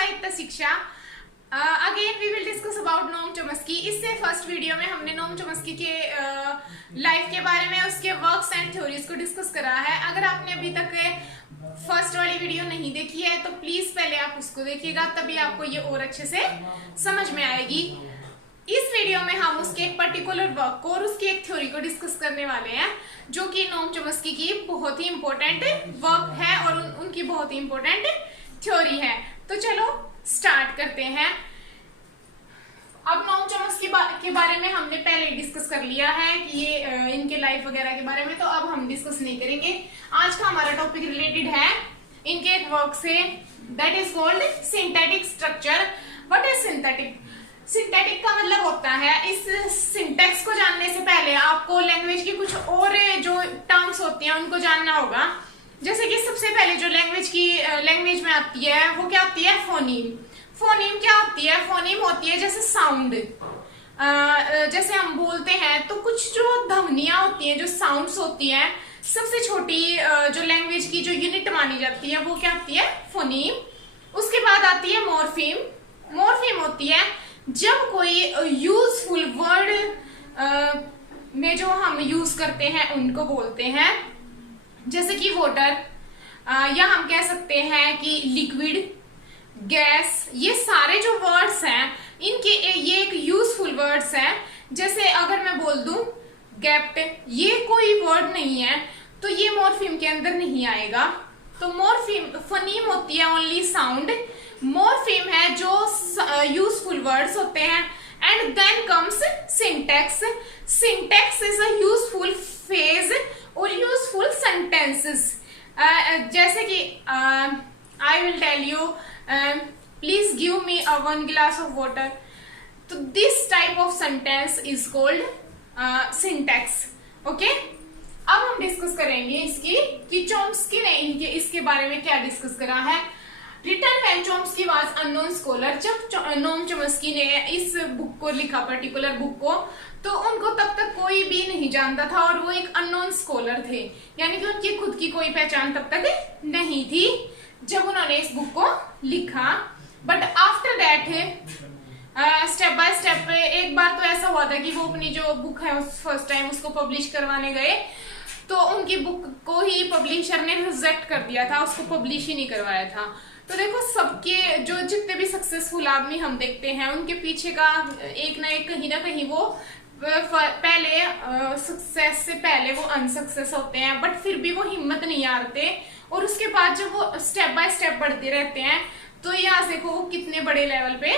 साहित्य शिक्षा। Again we will discuss about Noam Chomsky. इससे फर्स्ट वीडियो में हमने नोम चॉम्स्की के लाइफ के बारे में, उसके वर्क्स एंड थ्योरीज को डिस्कस करा है। अगर आपने अभी तक फर्स्ट वाली वीडियो नहीं देखी है तो प्लीज पहले आप उसको देखिएगा, तभी आपको ये और अच्छे से समझ में आएगी। इस वीडियो में हम उसके एक पर्टिकुलर वर्क को और उसकी एक थ्योरी को डिस्कस करने वाले हैं, जो कि नोम चॉम्स्की की बहुत ही इंपॉर्टेंट वर्क है और उनकी बहुत ही इंपॉर्टेंट थ्योरी है। तो चलो स्टार्ट करते हैं। अब नोम चॉम्स्की के बारे में हमने पहले डिस्कस कर लिया है कि ये इनके लाइफ वगैरह के बारे में, तो अब हम डिस्कस नहीं करेंगे। आज का हमारा टॉपिक रिलेटेड है इनके एक वर्क से, that is called synthetic structure. What is synthetic? Synthetic का मतलब होता है, इस सिंटेक्स को जानने से पहले आपको लैंग्वेज की कुछ और जो टर्म्स होती हैं उनको जानना होगा। जैसे कि सबसे पहले जो लैंग्वेज में आती है वो क्या होती है? फोनीम। फोनीम क्या होती है? फोनीम होती है जैसे साउंड, जैसे हम बोलते हैं तो कुछ जो ध्वनियां होती हैं, जो साउंड्स होती हैं, सबसे छोटी जो लैंग्वेज की जो यूनिट मानी जाती है वो क्या होती है? फोनीम। उसके बाद आती है मॉर्फीम। मॉर्फीम होती है जब कोई यूजफुल वर्ड में जो हम यूज करते हैं उनको बोलते हैं, जैसे कि वाटर, या हम कह सकते हैं कि लिक्विड, गैस। ये सारे जो वर्ड्स हैं इनके ये एक यूजफुल वर्ड्स हैं। जैसे अगर मैं बोल दूं गेप्ट, ये कोई वर्ड नहीं है तो ये मॉर्फीम के अंदर नहीं आएगा। तो मॉर्फीम, फोनीम होती है ओनली साउंड, मॉर्फीम है जो यूजफुल वर्ड्स होते हैं। And then comes syntax. Syntax is a useful phase और यूजफुल सेंटेंसेस। जैसे कि I will tell you, please give me a 1 glass of water। तो this type of sentence is called syntax. Okay, अब हम discuss करेंगे इसकी कि Chomsky ने इसके बारे में क्या डिस्कस करा है। Written when Chomsky was unknown scholar. जब नोम चॉम्स्की ने इस बुक को लिखा, पर्टिकुलर बुक को, तो उनको तब तक कोई भी नहीं जानता था और वो एक अननोन स्कॉलर थे, यानी कि उनकी खुद की कोई पहचान तब तक नहीं थी जब उन्होंने इस बुक को लिखा। But after that step by step एक बार तो ऐसा हुआ था कि वो अपनी जो बुक है फर्स्ट टाइम उसको पब्लिश करवाने गए तो उनकी बुक को ही पब्लिशर ने रिजेक्ट कर दिया था, उसको पब्लिश ही नहीं करवाया था। तो देखो, सबके जो जितने भी सक्सेसफुल आदमी हम देखते हैं उनके पीछे का एक ना एक कहीं ना कहीं वो पहले सक्सेस से पहले वो अनसक्सेस होते हैं, बट फिर भी वो हिम्मत नहीं हारते और उसके बाद जब वो स्टेप बाय स्टेप बढ़ते रहते हैं तो यहाँ देखो वो कितने बड़े लेवल पे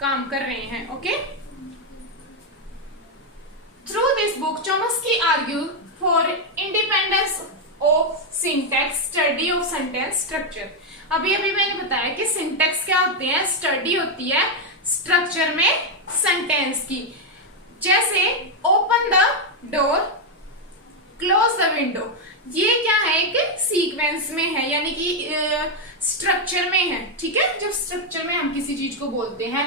काम कर रहे हैं। Okay, through this book Chomsky argue for independence of syntax, study of sentence structure. अभी मैंने बताया कि सिंटेक्स क्या होते हैं? स्टडी होती है स्ट्रक्चर में सेंटेंस की। जैसे open the door, close the window, ये क्या है? एक सीक्वेंस में है, यानी कि स्ट्रक्चर में है। ठीक है, जब स्ट्रक्चर में हम किसी चीज को बोलते हैं,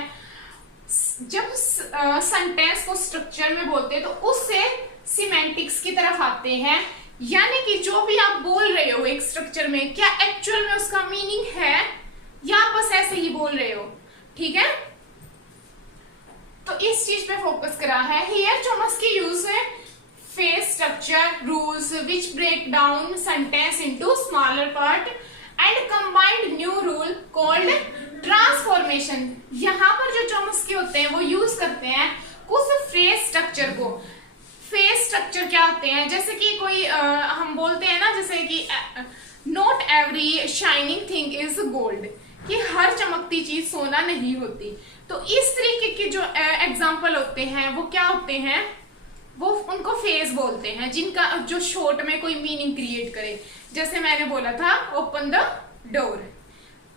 जब सेंटेंस को स्ट्रक्चर में बोलते हैं तो उससे सिमेंटिक्स की तरफ आते हैं, यानी कि जो भी आप बोल रहे हो एक स्ट्रक्चर में, क्या एक्चुअल में उसका मीनिंग है या बस ऐसे ही बोल रहे हो। ठीक है, तो इस चीज पे फोकस करा है। Here Chomsky use phrase structure rules which break down sentence into smaller part and combined new rule called transformation। यहाँ पर जो चॉम्स्की होते हैं वो यूज करते हैं उस phrase structure को। phrase structure क्या होते हैं? जैसे कि कोई हम बोलते हैं ना, जैसे कि not every shining thing is gold, कि हर चमकती चीज सोना नहीं होती। तो इस तरीके के जो एग्जाम्पल होते हैं वो क्या होते हैं? वो उनको फेज बोलते हैं, जिनका जो शॉर्ट में कोई मीनिंग क्रिएट करे। जैसे मैंने बोला था ओपन द डोर।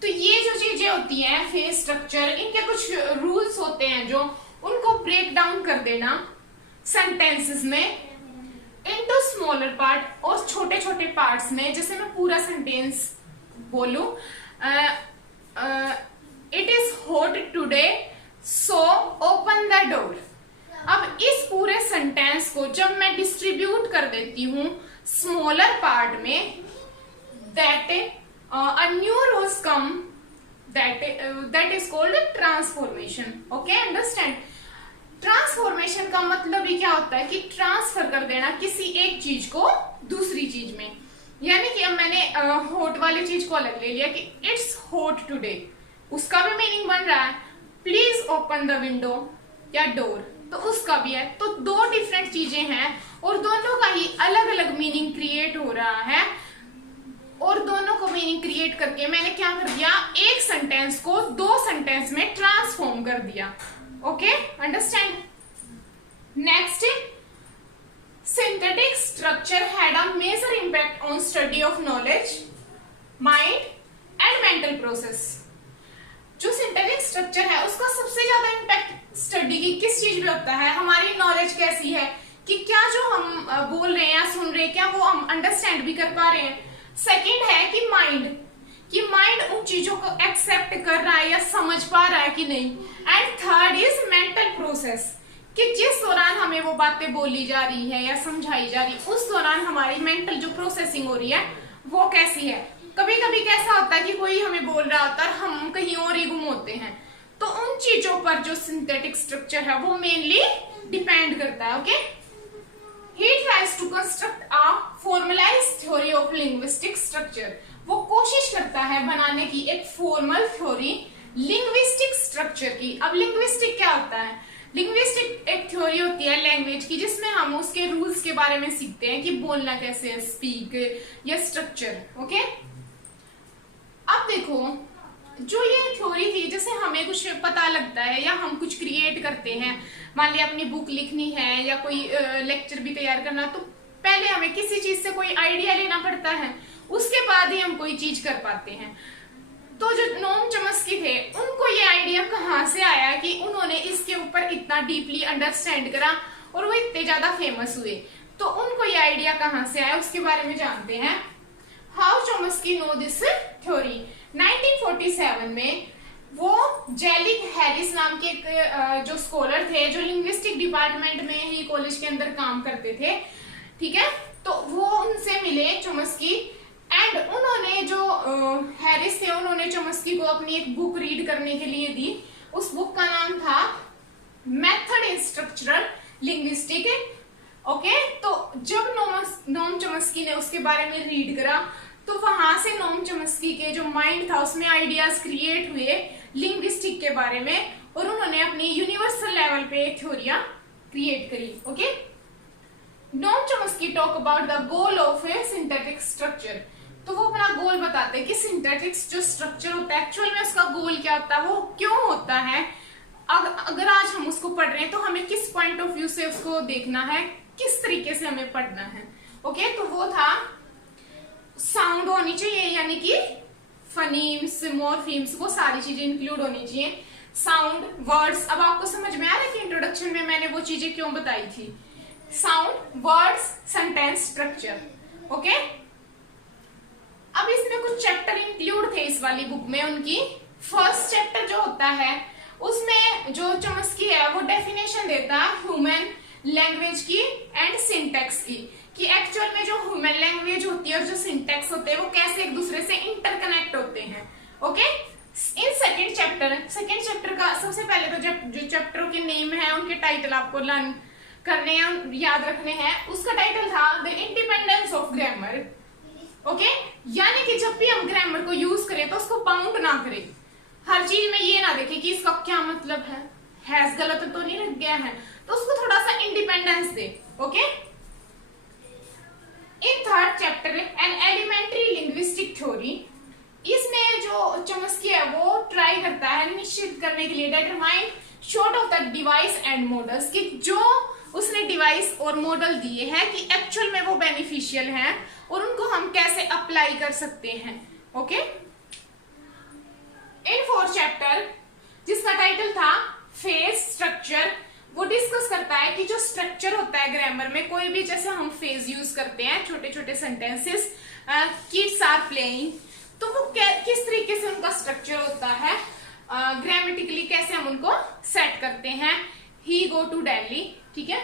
तो ये जो चीजें होती हैं फेज स्ट्रक्चर, इनके कुछ रूल्स होते हैं जो उनको ब्रेक डाउन कर देना सेंटेंसेस में इनटू स्मॉलर पार्ट, और छोटे छोटे पार्ट्स में। जैसे मैं पूरा सेंटेंस बोलूं, it is hot today so open the door. अब इस पूरे सेंटेंस को जब मैं डिस्ट्रीब्यूट कर देती हूं स्मॉलर पार्ट में, that a new rules come that is called transformation. Okay, understand. Transformation का मतलब ही क्या होता है कि ट्रांसफर कर देना किसी एक चीज को दूसरी चीज में. यानी कि अब मैंने हॉट वाली चीज को अलग ले लिया कि इट्स हॉट टुडे, उसका भी मीनिंग बन रहा है प्लीज ओपन द विंडो या डोर, तो उसका भी है. तो दो डिफरेंट चीजें हैं और दोनों का ही अलग अलग मीनिंग क्रिएट हो रहा है. और दोनों को मीनिंग क्रिएट करके मैंने क्या कर दिया, एक सेंटेंस को दो सेंटेंस में ट्रांसफॉर्म कर दिया. Okay, understand. Next, synthetic structure had a major impact on study of knowledge, mind and mental process. जो सिंथेटिक स्ट्रक्चर है उसका सबसे ज्यादा इंपैक्ट स्टडी की किस चीज में होता है, हमारी नॉलेज कैसी है, कि क्या जो हम बोल रहे हैं या सुन रहे हैं क्या वो हम अंडरस्टैंड भी कर पा रहे हैं. सेकंड है कि माइंड उन चीजों को एक्सेप्ट कर रहा है या समझ पा रहा है कि नहीं. And third is mental process, कि जिस दौरान हमें वो बातें बोली जा रही है या समझाई जा रही, उस दौरान हमारी मेंटल जो प्रोसेसिंग हो रही है वो कैसी है. कभी कभी कैसा होता है कि कोई हमें बोल रहा होता है और हम कहीं और ही गुम होते हैं. तो उन चीजों पर जो सिंथेटिक स्ट्रक्चर है वो मेनली डिपेंड करता है. Okay, He tries to construct a formalized theory of linguistic structure. वो कोशिश करता है बनाने की एक फॉर्मल थ्योरी लिंग्विस्टिक स्ट्रक्चर की. अब लिंग्विस्टिक क्या होता है, लिंग्विस्टिक एक थ्योरी होती है लैंग्वेज की जिसमें हम उसके रूल्स के बारे में सीखते हैं कि बोलना कैसे है, स्पीक या स्ट्रक्चर. ओके, अब देखो जो ये थ्योरी थी, जैसे हमें कुछ पता लगता है या हम कुछ क्रिएट करते हैं, मान लिया अपनी बुक लिखनी है या कोई लेक्चर भी तैयार करना, तो पहले हमें किसी चीज से कोई आइडिया लेना पड़ता है, उसके बाद ही हम कोई चीज कर पाते हैं. तो जो नोम चॉम्स्की थे उनको ये आइडिया कहाँ से आया कि उन्होंने इसके ऊपर इतना डीपली अंडरस्टैंड करा और वो इतने ज्यादा फेमस हुए. तो उनको ये आइडिया कहाँ से आया उसके बारे में जानते हैं. How Chomsky know this theory. 1947 में वो जेलिक हैरिस नाम के एक जो स्कॉलर थे जो लिंग्विस्टिक डिपार्टमेंट में ही कॉलेज के अंदर काम करते थे, ठीक है, तो वो उनसे मिले चॉम्स्की. एंड उन्होंने जो हैरिस थे उन्होंने चॉम्स्की को अपनी एक बुक रीड करने के लिए दी. उस बुक का नाम था method in structural linguistic. Okay, तो जब नोम चॉम्स्की ने उसके बारे में रीड करा तो वहां से नोम चॉम्स्की के जो माइंड था उसमें आइडियाज क्रिएट हुए लिंग्विस्टिक के बारे में और उन्होंने अपनी यूनिवर्सल लेवल पे थ्योरियां क्रिएट करी. Okay, Noam Chomsky talk about the goal of a synthetic structure. तो वो अपना गोल बताते हैं कि सिंथेटिक जो स्ट्रक्चर होता है एक्चुअल में उसका गोल क्या होता है, वो क्यों होता है. अगर आज हम उसको पढ़ रहे हैं तो हमें किस पॉइंट ऑफ व्यू से उसको देखना है, किस तरीके से हमें पढ़ना है. ओके, तो वो था साउंड होनी चाहिए, यानी कि फनीम्स, मॉर्फीम्स, वो सारी चीजें इंक्लूड होनी चाहिए. Sound, words. अब आपको समझ में आ रहा है कि इंट्रोडक्शन में मैंने वो चीजें क्यों बताई थी. Sound, words, sentence, structure. Okay, अब इसमें कुछ चैप्टर इंक्लूड थे इस वाली बुक में. उनकी फर्स्ट चैप्टर जो होता है उसमें जो चॉम्स्की है वो डेफिनेशन देता है ह्यूमन लैंग्वेज की एंड सिंटैक्स की, कि एक्चुअल में जो ह्यूमन लैंग्वेज होती है और जो सिंटैक्स होते हैं वो कैसे एक दूसरे से इंटरकनेक्ट होते हैं. ओके, इन सेकंड चैप्टर का सबसे पहले तो जो चैप्टरों के नेम है उनके टाइटल आपको लर्न करने हैं, याद रखने हैं. उसका टाइटल था the independence of grammar. Okay, यानी कि जब भी हम ग्रामर को यूज करें तो उसको बाउंड ना करें, हर चीज में ये ना देखें कि इसका क्या मतलब है, हैज गलत तो नहीं लग गया है, तो उसको थोड़ा सा इंडिपेंडेंस दे. Okay, in third chapter an elementary linguistic theory. इसमें जो चॉम्स्की है वो ट्राई करता है निश्चित करने के लिए determine short of the device and models, कि जो उसने डिवाइस और मॉडल दिए हैं कि एक्चुअल में वो बेनिफिशियल हैं और उनको हम कैसे अप्लाई कर सकते हैं. ओके, इन फोर्थ चैप्टर जिसका टाइटल था फेज स्ट्रक्चर, वो डिस्कस करता है कि जो स्ट्रक्चर होता है ग्रामर में, कोई भी जैसे हम फेज यूज करते हैं छोटे छोटे सेंटेंसेस, किड्स आर प्लेइंग, तो वो किस तरीके से उनका स्ट्रक्चर होता है, ग्रामेटिकली कैसे हम उनको सेट करते हैं. ही गो टू दिल्ली, ठीक है.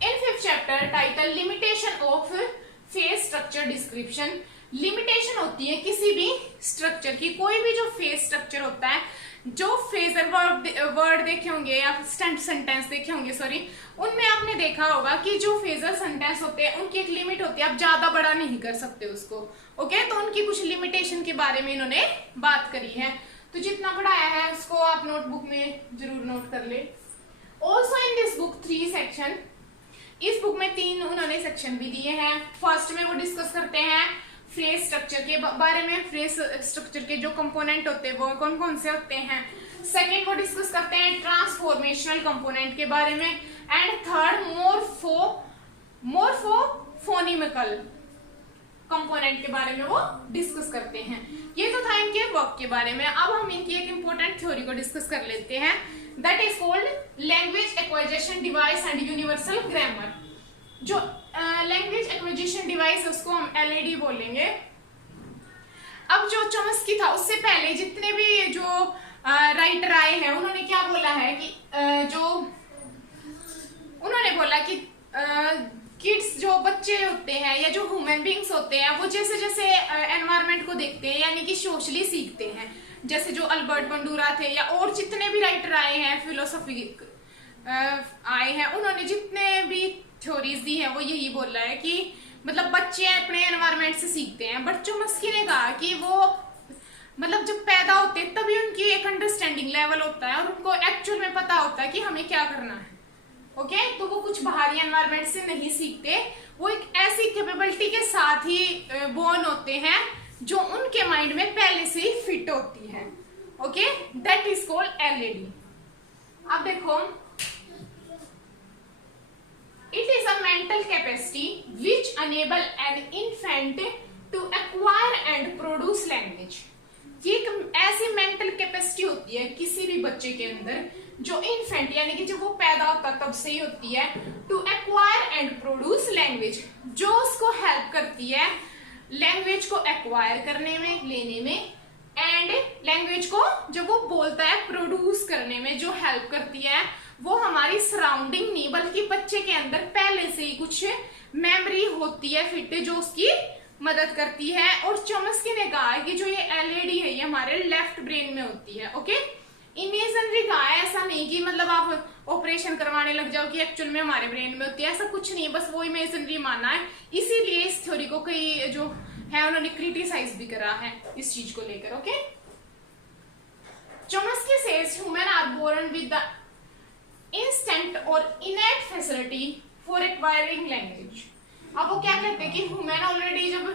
In fifth chapter title limitation of phase structure description. Limitation होती है किसी भी स्ट्रक्चर की, कोई भी जो फेज स्ट्रक्चर होता है, जो फ्रेजर वर्ड देखे होंगे या सेंटेंस देखे होंगे सॉरी, उनमें आपने देखा होगा कि जो फ्रेजर सेंटेंस होते हैं उनकी एक लिमिट होती है, आप ज्यादा बड़ा नहीं कर सकते उसको। ओके, तो उनकी कुछ लिमिटेशन के बारे में इन्होंने बात करी है। तो जितना पढ़ाया है उसको आप नोटबुक में जरूर नोट कर ले। Also in this book 3 section, इस बुक में 3 उन्होंने सेक्शन भी दिए हैं। फर्स्ट में वो डिस्कस करते हैं फ्रेज स्ट्रक्चर के बारे में, फ्रेज स्ट्रक्चर के जो कंपोनेंट होते हैं वो कौन कौन से होते हैं। सेकेंड वो डिस्कस करते हैं ट्रांसफॉर्मेशनल कंपोनेंट के बारे में। एंड थर्ड मोर्फोफोनिमिकल कंपोनेंट के बारे में वो डिस्कस करते हैं। ये तो था इनके वर्क के बारे में। अब हम इनकी एक इंपॉर्टेंट थ्योरी को डिस्कस कर लेते हैं, that is called language acquisition device and universal grammar. जो लैंग्वेज एक्विजिशन डिवाइस है उसको हम एलएडी बोलेंगे। अब जो चॉम्स्की था उससे पहले जितने भी जो राइटर आए हैं उन्होंने क्या बोला है कि उन्होंने बोला कि किड्स जो बच्चे होते हैं या जो ह्यूमन बींग्स होते हैं वो जैसे जैसे एनवायरनमेंट को देखते हैं यानी कि सोशली सीखते हैं। जैसे जो अल्बर्ट बंडूरा थे या और जितने भी राइटर आए हैं, फिलोसफी आए हैं, उन्होंने जितने भी थ्योरीज दी है वो यही बोल रहा है कि मतलब बच्चे अपने एनवायरनमेंट से सीखते हैं। बट चॉम्स्की ने कहा कि वो मतलब जब पैदा होते हैं तभी उनकी एक अंडरस्टैंडिंग लेवल होता है और उनको एक्चुअल में पता होता है कि हमें क्या करना है। ओके, तो वो कुछ बाहरी एनवायरनमेंट से नहीं सीखते, वो एक ऐसी कैपेबिलिटी के साथ ही बोर्न होते हैं जो उनके माइंड में पहले से ही फिट होती है। Okay, that is called LED. अब देखो, it is a mental capacity which enable an infant to acquire and produce language। ये एक ऐसी मेंटल कैपेसिटी होती है किसी भी बच्चे के अंदर जो इन्फेंट यानी कि जब वो पैदा होता तब से ही होती है, to acquire and produce language, जो उसको हेल्प करती है लैंग्वेज को एक्वायर करने में, लेने में, एंड लैंग्वेज को जब वो बोलता है प्रोड्यूस करने में जो हेल्प करती है वो हमारी सराउंडिंग नहीं बल्कि बच्चे के अंदर पहले से ही कुछ मेमोरी होती है फिट जो उसकी मदद करती है। और चॉम्स्की ने कहा है कि जो ये एलईडी है ये हमारे लेफ्ट ब्रेन में होती है। ओके, इमेजिनरी कहा है, ऐसा नहीं कि मतलब आप ऑपरेशन करवाने लग जाओ कि एक्चुअल में हमारे ब्रेन में होती है, ऐसा कुछ नहीं, बस वो इमेजिनरी माना है। इसीलिए इस थ्योरी को कई जो है उन्होंने क्रिटिसाइज भी करा है इस चीज को लेकर। Okay, Chomsky says human are born with the instant or innate facility for acquiring language. अब वो क्या कहते हैं कि ह्यूमन ऑलरेडी जब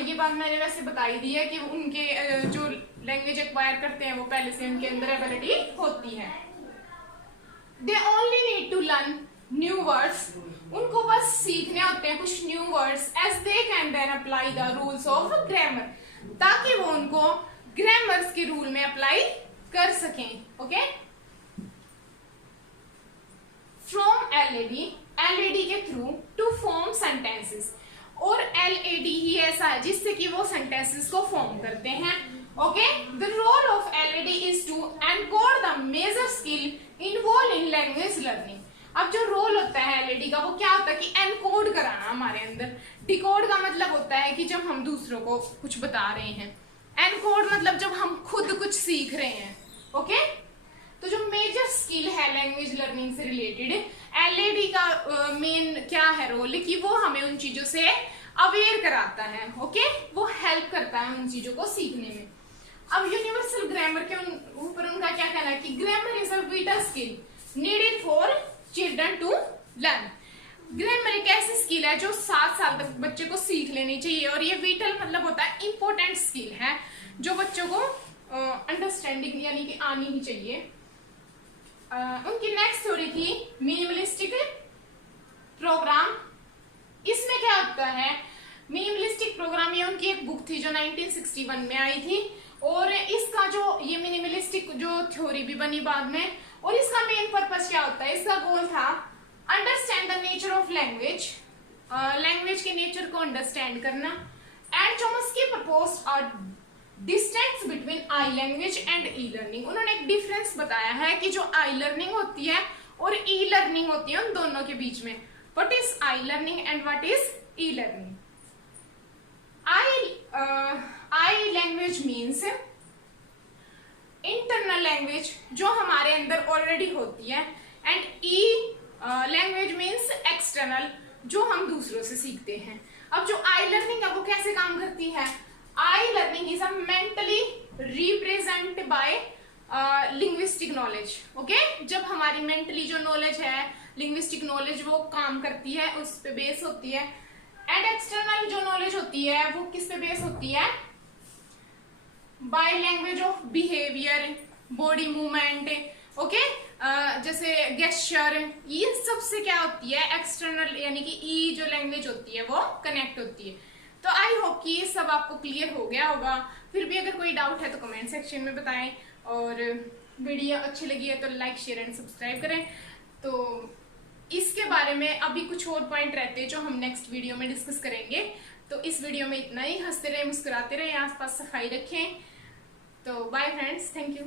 ये बात मैंने वैसे बताई दी है कि उनके जो लैंग्वेज एक्वायर करते हैं वो पहले से उनके अंदर एबिलिटी होती है। They only need to learn new words, उनको बस सीखने होते हैं कुछ new words, as they can then apply the rules of grammar, ताकि वो उनको ग्रामर्स के रूल में अप्लाई कर सकें। ओके, फ्रॉम एलईडी के थ्रू टू फॉर्म सेंटेंसेस, और एलईडी ही ऐसा है जिससे कि वो सेंटेंसेस को फॉर्म करते हैं। Okay, the role of LED is to encode the major skill involve in language learning. अब जो रोल होता है एलईडी का वो क्या होता है कि एनकोड कराना हमारे अंदर। डिकोड का मतलब होता है कि जब हम दूसरों को कुछ बता रहे हैं, एनकोड मतलब जब हम खुद कुछ सीख रहे हैं। ओके, तो जो मेजर स्किल है लैंग्वेज लर्निंग से रिलेटेड, एलईडी का मेन क्या है रोल कि वो हमें उन चीजों से अवेयर कराता है। ओके, वो हेल्प करता है उन चीजों को सीखने में। अब यूनिवर्सल ग्रामर के ऊपर उनका क्या कहना है कि grammar is a vital skill needed for children to learn. Grammar एक ऐसी स्किल है जो 7 साल तक बच्चे को सीख लेनी चाहिए, और ये विटल मतलब होता है इंपॉर्टेंट स्किल है जो बच्चों को अंडरस्टैंडिंग यानी कि आनी ही चाहिए। उनकी नेक्स्ट थ्योरी थी मिनिमलिस्टिक प्रोग्राम। इसमें क्या होता है, मिनिमलिस्टिक प्रोग्राम ये उनकी एक बुक थी जो 1961 में आई थी, और इसका जो ये मिनिमलिस्टिक जो थ्योरी भी बनी बाद में, और इसका मेन पर्पस क्या होता है, इसका गोल था understand the nature of language, language के नेचर को अंडरस्टैंड करना। And Chomsky proposed a distance between I language and e learning. उन्होंने एक डिफरेंस बताया है कि जो आई लर्निंग होती है और ई लर्निंग होती है उन दोनों के बीच में। What is I learning and what is e learning? I language language means internal language जो हमारे अंदर ऑलरेडी होती है, and E language means external जो हम दूसरों से सीखते हैं। अब जो आई लर्निंग है वो कैसे काम करती है? आई learning is a mentally represent by linguistic knowledge. Okay, जब हमारी मेंटली जो नॉलेज है, लिंग्विस्टिक नॉलेज वो काम करती है, उस पे बेस होती है। एंड एक्सटर्नल जो नॉलेज होती है वो किस पे बेस होती है? By language of behaviour, body movement, okay, जैसे गेस्चर, ये सबसे क्या होती है? एक्सटर्नल, यानी कि ई जो लैंग्वेज होती है वो कनेक्ट होती है। तो आई होप कि ये सब आपको क्लियर हो गया होगा। फिर भी अगर कोई डाउट है तो कमेंट सेक्शन में बताएं, और वीडियो अच्छी लगी है तो लाइक शेयर एंड सब्सक्राइब करें। तो इसके बारे में अभी कुछ और पॉइंट रहते हैं जो हम नेक्स्ट वीडियो में डिस्कस करेंगे। तो इस वीडियो में इतना ही। हंसते रहे, मुस्कुराते रहे, आसपास सफाई रखें। तो बाय फ्रेंड्स, थैंक यू।